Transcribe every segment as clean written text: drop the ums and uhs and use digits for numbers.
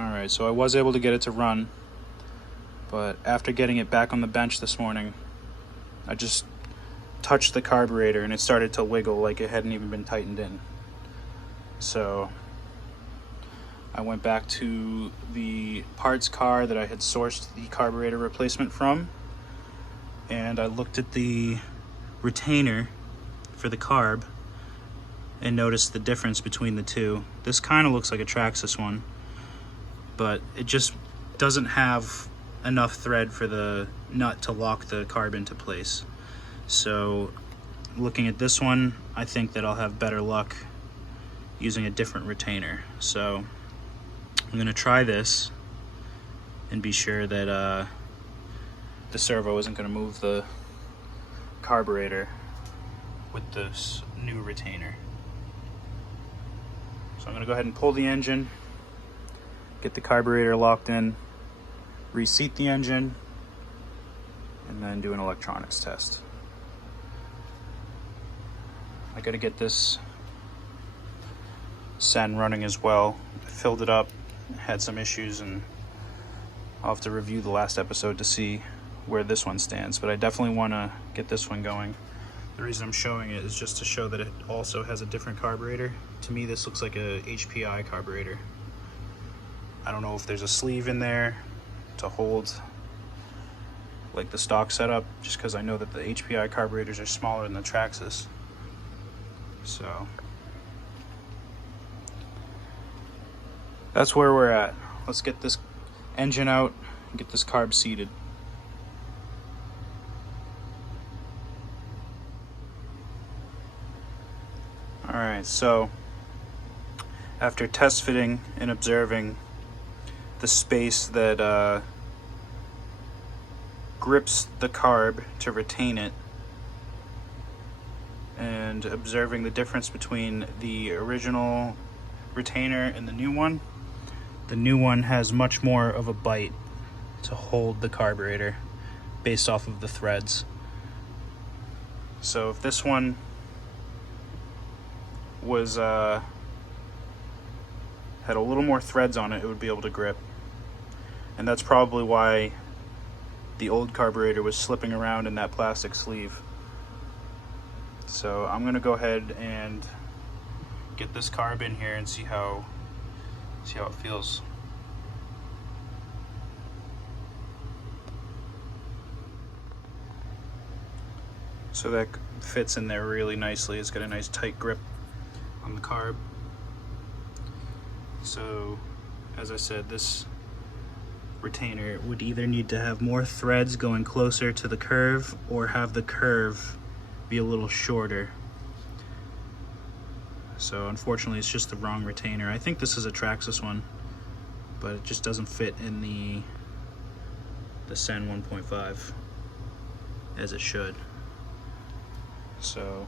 Alright, so I was able to get it to run, but after getting it back on the bench this morning, I just touched the carburetor and it started to wiggle like it hadn't even been tightened in. So I went back to the parts car that I had sourced the carburetor replacement from, and I looked at the retainer for the carb and noticed the difference between the two. This kind of looks like a Traxxas one, but it just doesn't have enough thread for the nut to lock the carb into place. So looking at this one, I think that I'll have better luck using a different retainer. So I'm gonna try this and be sure that the servo isn't gonna move the carburetor with this new retainer. So I'm gonna go ahead and pull the engine, get the carburetor locked in, reseat the engine, and then do an electronics test. I gotta get this CEN running as well. I filled it up, had some issues, and I'll have to review the last episode to see where this one stands, but I definitely want to get this one going. The reason I'm showing it is just to show that it also has a different carburetor. To me, this looks like a HPI carburetor. I don't know if there's a sleeve in there to hold like the stock setup, just because I know that the HPI carburetors are smaller than the Traxxas. So that's where we're at. Let's get this engine out and get this carb seated. Alright, so after test fitting and observing the space that grips the carb to retain it, and observing the difference between the original retainer and the new one has much more of a bite to hold the carburetor based off of the threads. So if this one was had a little more threads on it, it would be able to grip, and that's probably why the old carburetor was slipping around in that plastic sleeve. So I'm gonna go ahead and get this carb in here and see how it feels. So that fits in there really nicely. It's got a nice tight grip on the carb. So as I said, this retainer would either need to have more threads going closer to the curve or have the curve be a little shorter. So unfortunately it's just the wrong retainer. I think this is a Traxxas one, but it just doesn't fit in the CEN 1.5 as it should. So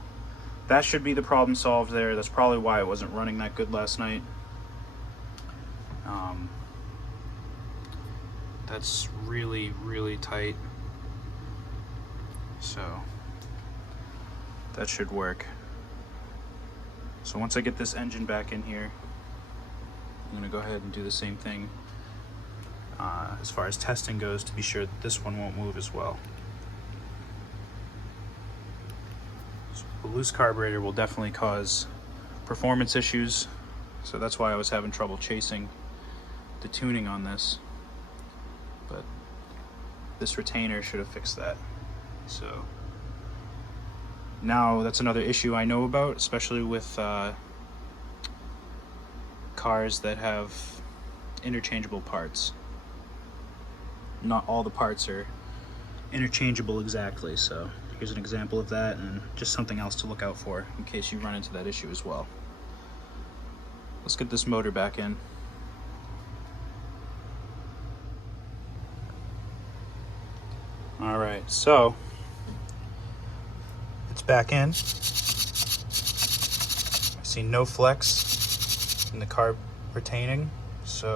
that should be the problem solved there. That's probably why it wasn't running that good last night. That's really, really tight. So that should work. So once I get this engine back in here, I'm gonna go ahead and do the same thing as far as testing goes, to be sure that this one won't move as well. So the loose carburetor will definitely cause performance issues, so that's why I was having trouble chasing the tuning on this. But this retainer should have fixed that. So now that's another issue I know about, especially with cars that have interchangeable parts. Not all the parts are interchangeable exactly, so here's an example of that, and just something else to look out for in case you run into that issue as well. Let's get this motor back in. Alright, so it's back in. I see no flex in the carb retaining, so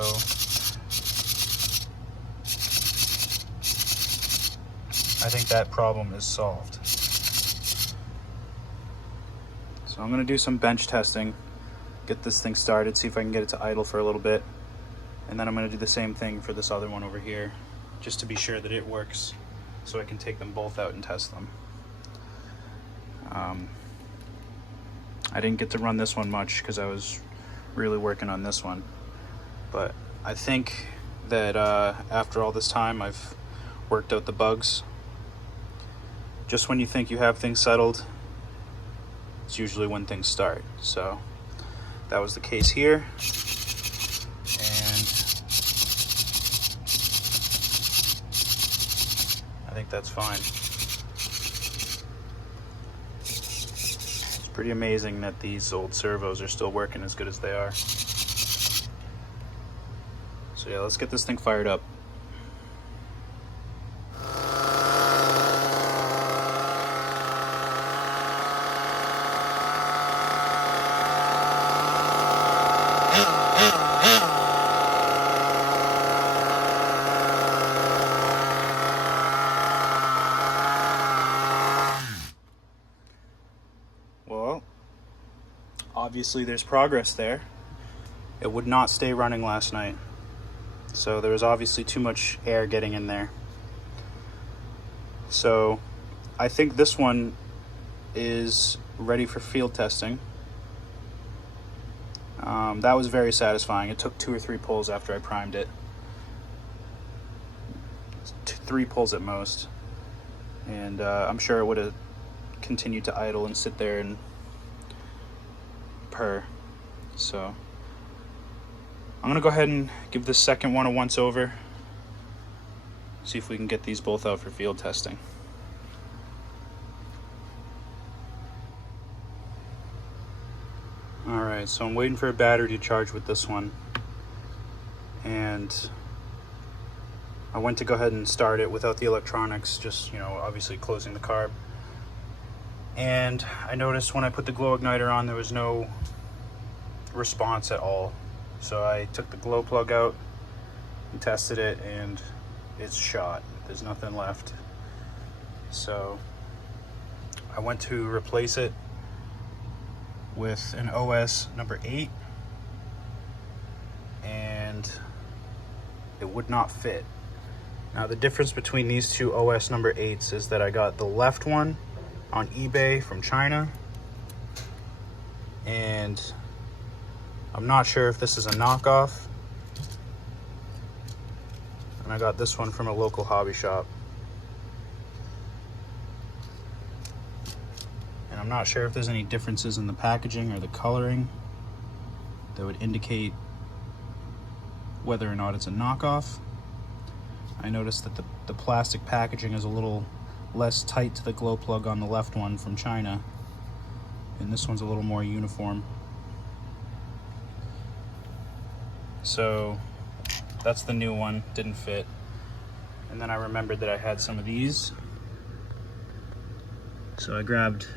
I think that problem is solved. So I'm going to do some bench testing, get this thing started, see if I can get it to idle for a little bit, And then I'm going to do the same thing for this other one over here, just to be sure that it works, so I can take them both out and test them. I didn't get to run this one much because I was really working on this one, but I think that after all this time I've worked out the bugs. Just when you think you have things settled, it's usually when things start. So that was the case here, and I think that's fine. It's pretty amazing that these old servos are still working as good as they are. So yeah, let's get this thing fired up. Well, obviously there's progress there. It would not stay running last night, so there was obviously too much air getting in there. So I think this one is ready for field testing. That was very satisfying. It took 2 or 3 pulls after I primed it. 3 pulls at most. And I'm sure it would have continued to idle and sit there and purr. So I'm gonna go ahead and give this second one a once over, see if we can get these both out for field testing. Alright, so I'm waiting for a battery to charge with this one, and I went to go ahead and start it without the electronics, just, you know, obviously closing the carb. And I noticed when I put the glow igniter on, there was no response at all. So I took the glow plug out and tested it, and it's shot. There's nothing left. So I went to replace it with an OS number 8, and it would not fit. Now the difference between these two OS number 8s is that I got the left one on eBay from China, and I'm not sure if this is a knockoff, and I got this one from a local hobby shop. And I'm not sure if there's any differences in the packaging or the coloring that would indicate whether or not it's a knockoff. I noticed that the plastic packaging is a little less tight to the glow plug on the left one from China, and this one's a little more uniform. So that's the new one, didn't fit. And then I remembered that I had some of these, so I grabbed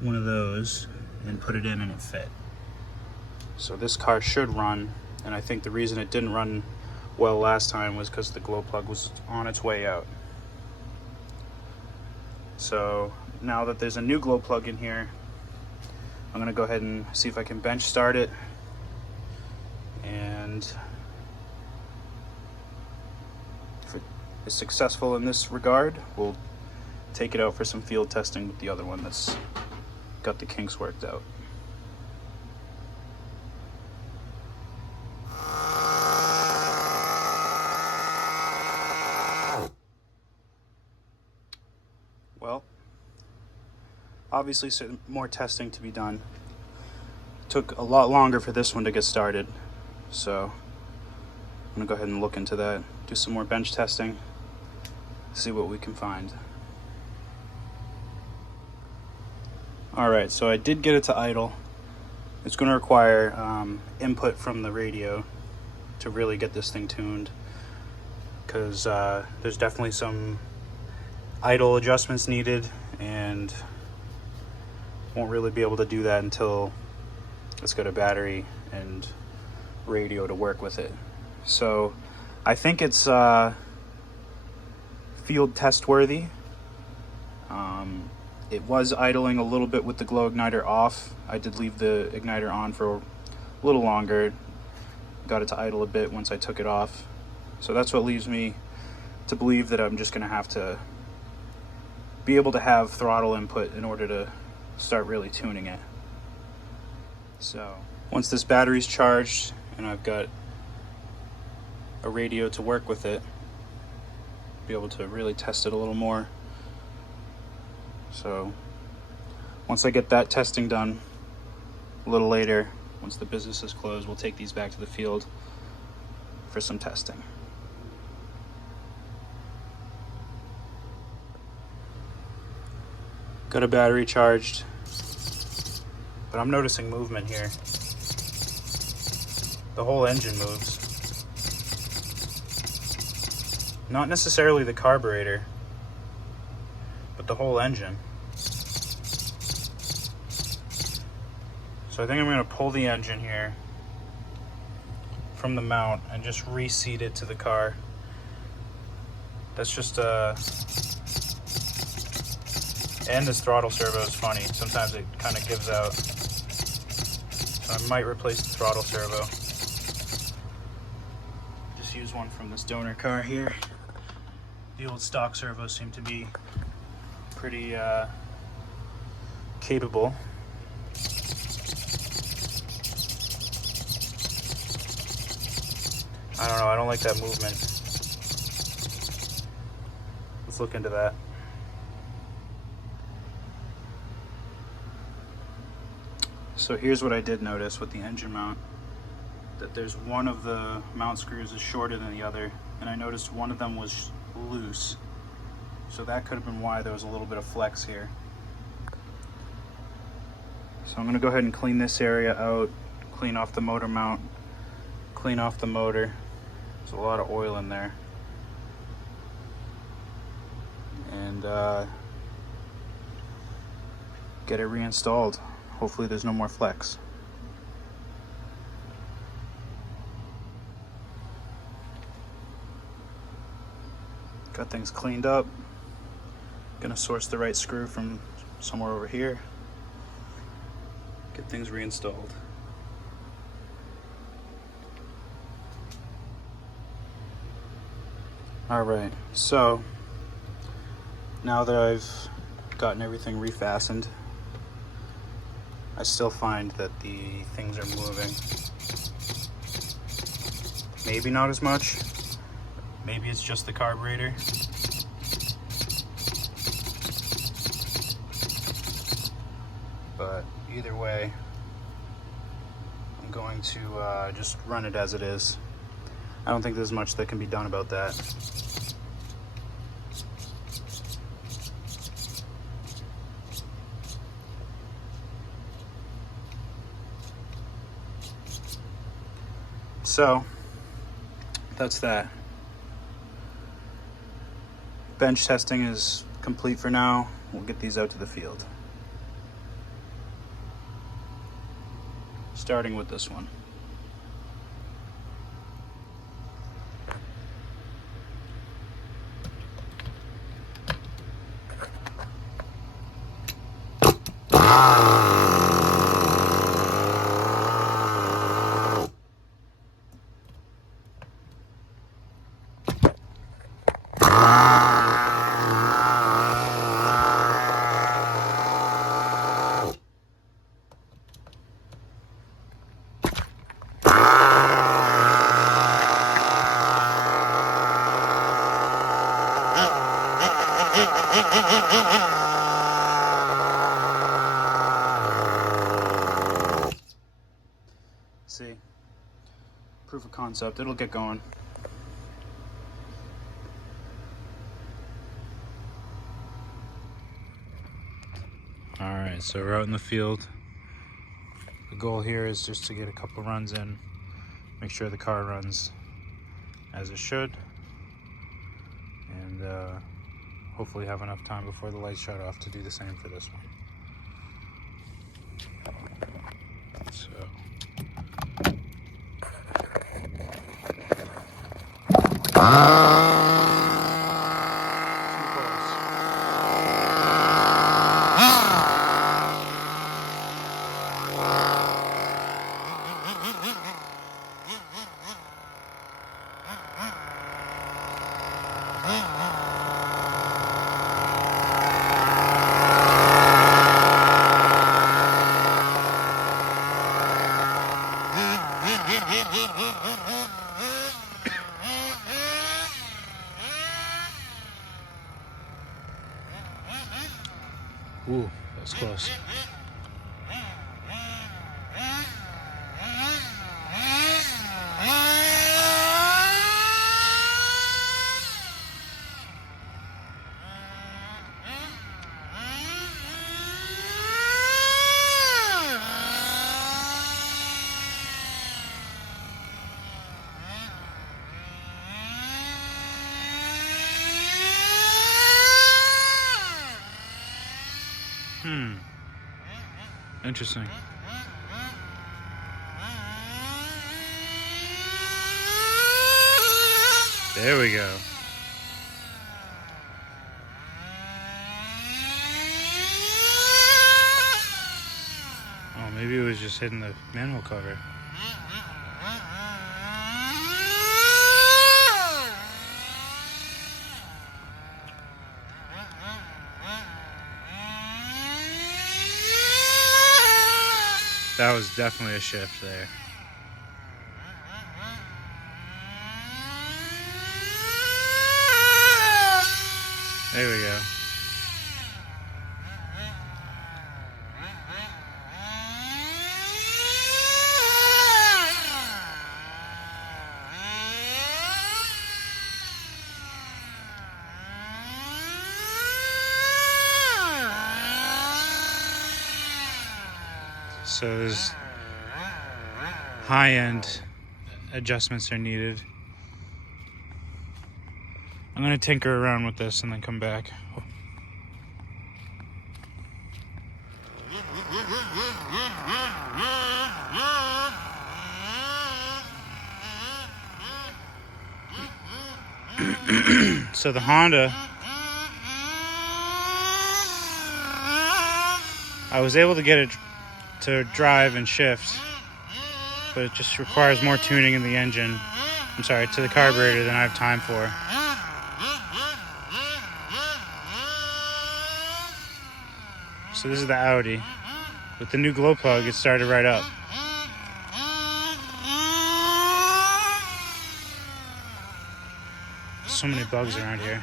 one of those and put it in, and it fit. So this car should run, and I think the reason it didn't run well last time was because the glow plug was on its way out. So now that there's a new glow plug in here, I'm gonna go ahead and see if I can bench start it, and if it is successful in this regard, we'll take it out for some field testing with the other one that's got the kinks worked out. Well, obviously some more testing to be done. Took a lot longer for this one to get started, so I'm gonna go ahead and look into that, do some more bench testing, see what we can find. Alright, so I did get it to idle. It's going to require input from the radio to really get this thing tuned, because there's definitely some idle adjustments needed, and won't really be able to do that until it's got a battery and radio to work with it. So I think it's field test worthy. It was idling a little bit with the glow igniter off. I did leave the igniter on for a little longer. got it to idle a bit once I took it off. So that's what leaves me to believe that I'm just going to have to be able to have throttle input in order to start really tuning it. So once this battery's charged and I've got a radio to work with it, be able to really test it a little more. So once I get that testing done, a little later, once the business is closed, we'll take these back to the field for some testing. Got a battery charged, but I'm noticing movement here. The whole engine moves. Not necessarily the carburetor, but the whole engine. So I think I'm going to pull the engine here from the mount and just reseat it to the car. That's just and this throttle servo is funny. Sometimes it kind of gives out. So I might replace the throttle servo. Just use one from this donor car here. The old stock servos seem to be pretty capable. I don't know, I don't like that movement. Let's look into that. So here's what I did notice with the engine mount, that there's one of the mount screws is shorter than the other, and I noticed one of them was loose. So that could have been why there was a little bit of flex here. So I'm gonna go ahead and clean this area out, clean off the motor mount, clean off the motor. There's a lot of oil in there. And get it reinstalled. Hopefully there's no more flex. Got things cleaned up. Gonna source the right screw from somewhere over here. Get things reinstalled. Alright, so now that I've gotten everything refastened, I still find that the things are moving. Maybe not as much. Maybe it's just the carburetor. But either way, I'm going to just run it as it is. I don't think there's much that can be done about that. So that's that. Bench testing is complete for now. We'll get these out to the field. Starting with this one. See, proof of concept, it'll get going. Alright, so we're out in the field. The goal here is just to get a couple runs in, make sure the car runs as it should, and hopefully have enough time before the lights shut off to do the same for this one. So Ooh, that's close. Interesting. There we go. Oh, maybe it was just hitting the manhole cover. That was definitely a shift there. There we go. So there's high-end adjustments are needed. I'm going to tinker around with this and then come back. So the Honda, I was able to get it to drive and shift, but it just requires more tuning in the engine. I'm sorry, to the carburetor than I have time for. So this is the Audi. With the new glow plug, it started right up. So many bugs around here.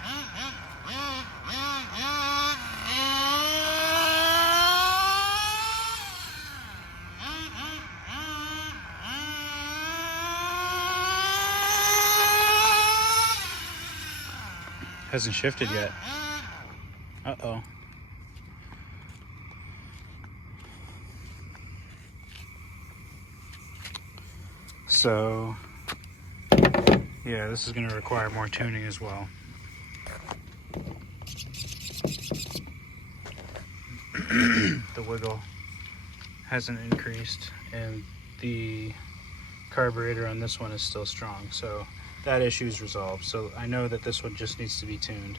Hasn't shifted yet. Uh-oh. So, yeah, this is going to require more tuning as well. The wiggle hasn't increased, and the carburetor on this one is still strong, so that issue is resolved. So I know that this one just needs to be tuned.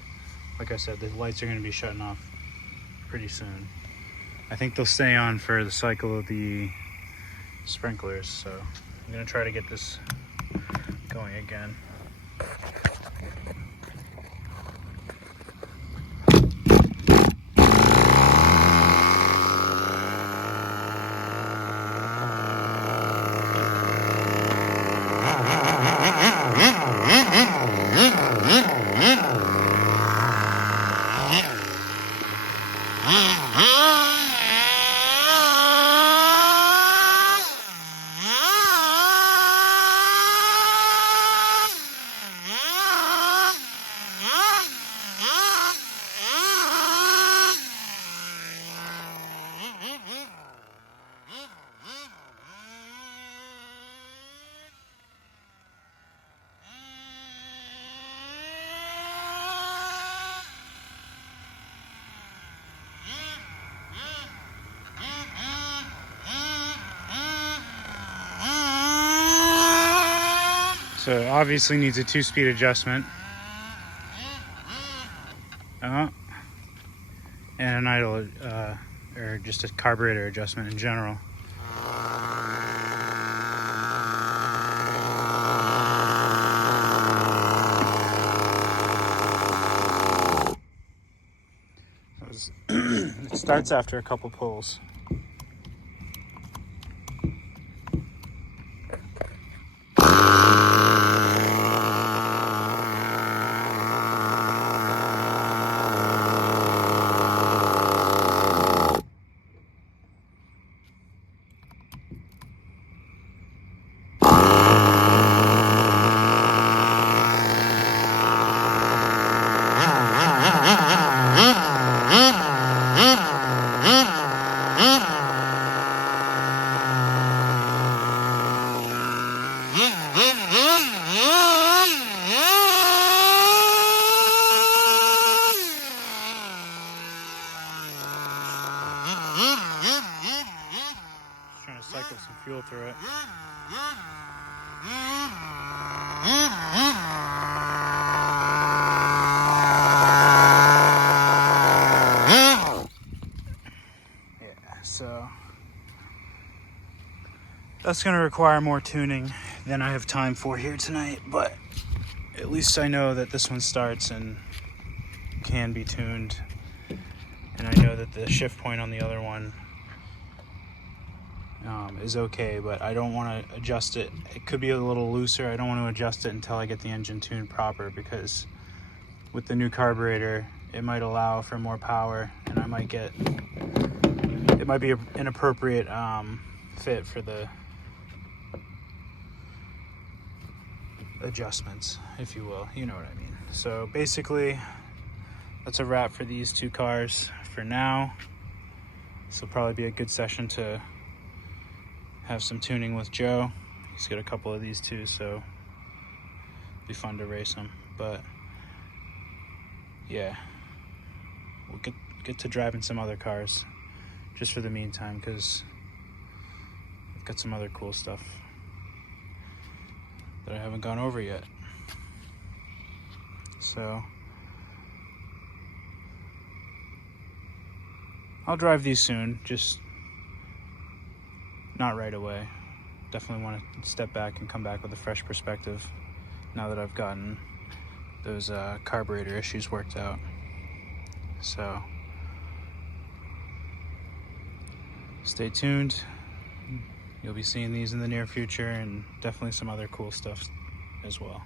Like I said, the lights are going to be shutting off pretty soon. I think they'll stay on for the cycle of the sprinklers, so I'm going to try to get this going again. So it obviously needs a 2-speed adjustment. And an idle, or just a carburetor adjustment in general. It starts after a couple pulls. Trying to cycle some fuel through it. Yeah, so that's going to require more tuning than I have time for here tonight, but at least I know that this one starts and can be tuned, and I know that the shift point on the other one is okay, but I don't want to adjust it. It could be a little looser. I don't want to adjust it until I get the engine tuned proper, because with the new carburetor it might allow for more power, and I might get, it might be an inappropriate fit for the adjustments, if you will, you know what I mean. So basically that's a wrap for these two cars for now. This will probably be a good session to have some tuning with Joe. He's got a couple of these too, so it'll be fun to race them. But yeah, we'll get to driving some other cars just for the meantime, because I've got some other cool stuff that I haven't gone over yet. So I'll drive these soon, just not right away. Definitely want to step back and come back with a fresh perspective now that I've gotten those carburetor issues worked out. So stay tuned. You'll be seeing these in the near future, and definitely some other cool stuff as well.